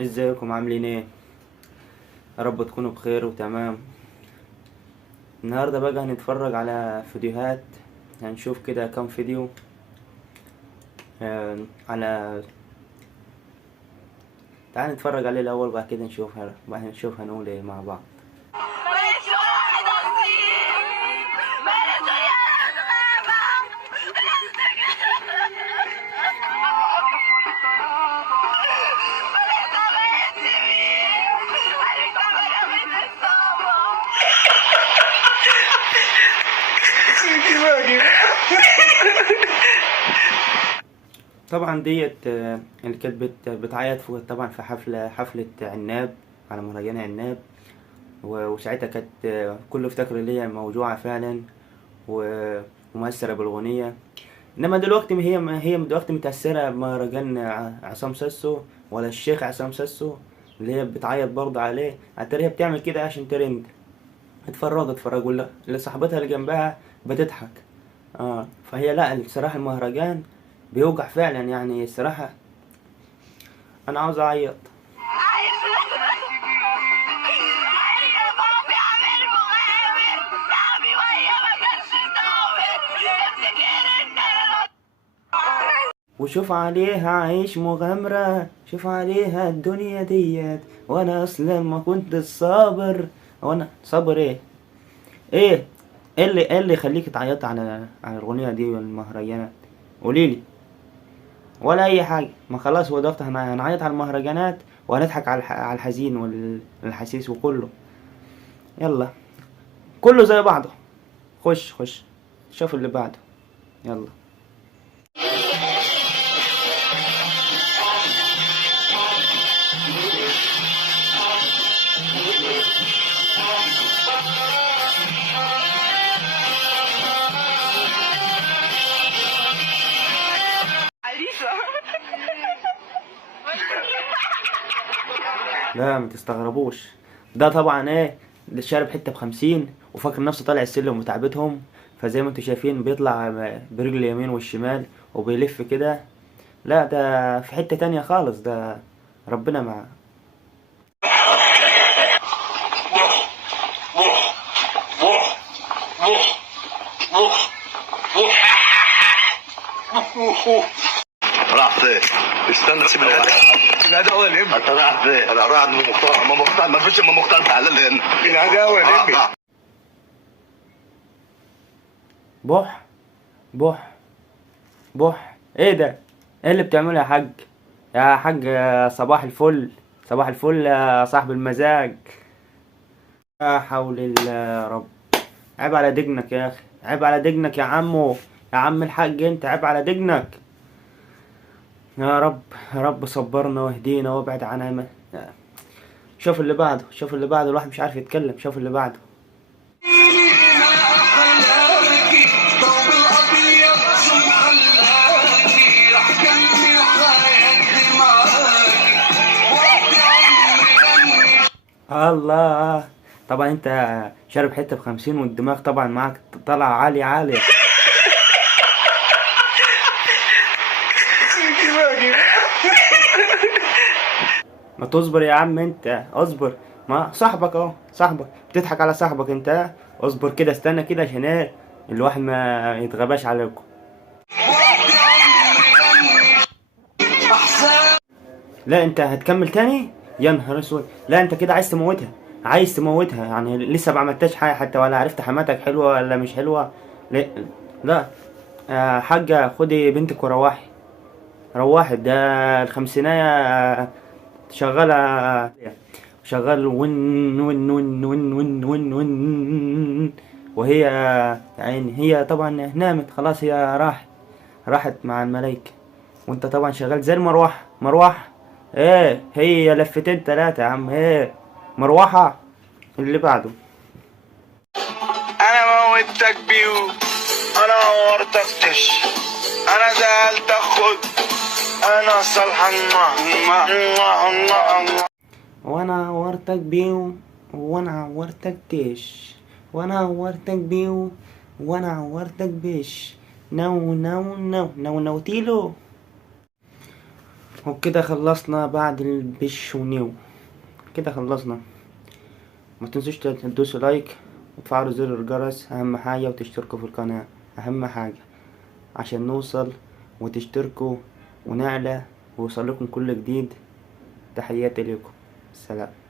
ازيكم عاملين ايه؟ يا رب تكونوا بخير وتمام. النهارده بقى هنتفرج على فيديوهات. هنشوف كده كام فيديو على. تعال نتفرج عليه الاول بعد كده نشوف هنقول ايه مع بعض. ماليش ولا واحد أصيل، ماليش ولا طبعا ديت اللي كانت بتعيط طبعا في حفلة عناب، على مهرجان عناب. وساعتها كانت كله افتكر ان هي موجوعة فعلا ومؤثرة بالأغنية. انما دلوقتي هي دلوقتي متأثرة بمهرجان عصام ساسو، ولا الشيخ عصام ساسو، اللي هي بتعيط برضه عليه. هي بتعمل كده عشان ترند. اتفرج ولا اللي صاحبتها اللي جنبها بتضحك. فهي لا، الصراحة المهرجان بيوجع فعلا، يعني الصراحة انا عاوز اعيط. وشوف عليها عيش مغامرة، شوف عليها الدنيا ديت، وانا اصلا ما كنت صابر. وانا صابر ايه؟ ايه إيه اللي يخليك تعيط على الاغنية دي والمهرجانات؟ قوليلي. ولا اي حاجة. ما خلاص هو ضغط، هنعيط على المهرجانات وهنضحك على الحزين والحسيس وكله. يلا، كله زي بعضه. خش شوف اللي بعده. يلا. لا ما تستغربوش. ده طبعا ايه؟ ده شارب حته ب50 وفاكر نفسه طالع السلم وتعبتهم. فزي ما انتوا شايفين بيطلع برجل اليمين والشمال وبيلف كده. لا ده في حته تانية خالص ده. ربنا معاه. راح فين؟ استنى سيب الهداوه اللي انت رايح فين؟ انا رايح من مختار، ما فيش اما مختار تعال لهنا الهداوه اللي بح بح بح. ايه ده؟ ايه اللي بتعمله يا حاج؟ يا حاج صباح الفل. صباح الفل يا صاحب المزاج. لا حول الله يا رب. عيب على دجنك يا اخي، عيب على دجنك يا عمو. يا عم الحاج انت عيب على دجنك. يا رب، يا رب صبرنا واهدينا وابعد عنا شوف اللي بعده، شوف اللي بعده. الواحد مش عارف يتكلم. شوف اللي بعده. الله. طبعا انت شارب حته ب50 والدماغ طبعا معاك طالع عالي عالي. ما تصبر يا عم انت، اصبر. ما صاحبك اهو، صاحبك بتضحك على صاحبك انت. اصبر كده، استنى كده عشان ايه الواحد ما يتغباش عليكم. لا انت هتكمل تاني؟ يا نهار اسود. لا انت كده عايز تموتها. عايز تموتها يعني لسه ما عملتش حاجه حتى، ولا عرفت حماتك حلوه ولا مش حلوه. لا لا. حاجه خدي بنتك وروحي. روحت ده الخمسينية شغالة. شغال ون ون ون ون ون ون ون. وهي يعني هي طبعا نامت خلاص، هي راحت مع الملايكة. وانت طبعا شغال زي المروحة. ايه هي لفتين تلاتة يا عم ايه. مروحة. اللي بعده. انا موتك بيو، انا عورتك تش، انا زعلتك خد، انا صالحة وانا عورتك بيو، وانا عورتك تيش، وانا عورتك بيو، وانا عورتك بيش. نو نو نو نو نوتيلو. وكده خلصنا بعد البش ونيو، كده خلصنا. ما تنسوش تدوسوا لايك وتفعلوا زر الجرس اهم حاجة، وتشتركوا في القناة اهم حاجة عشان نوصل، وتشتركوا ونعلى ويوصل لكم كل جديد. تحياتي لكم، سلام.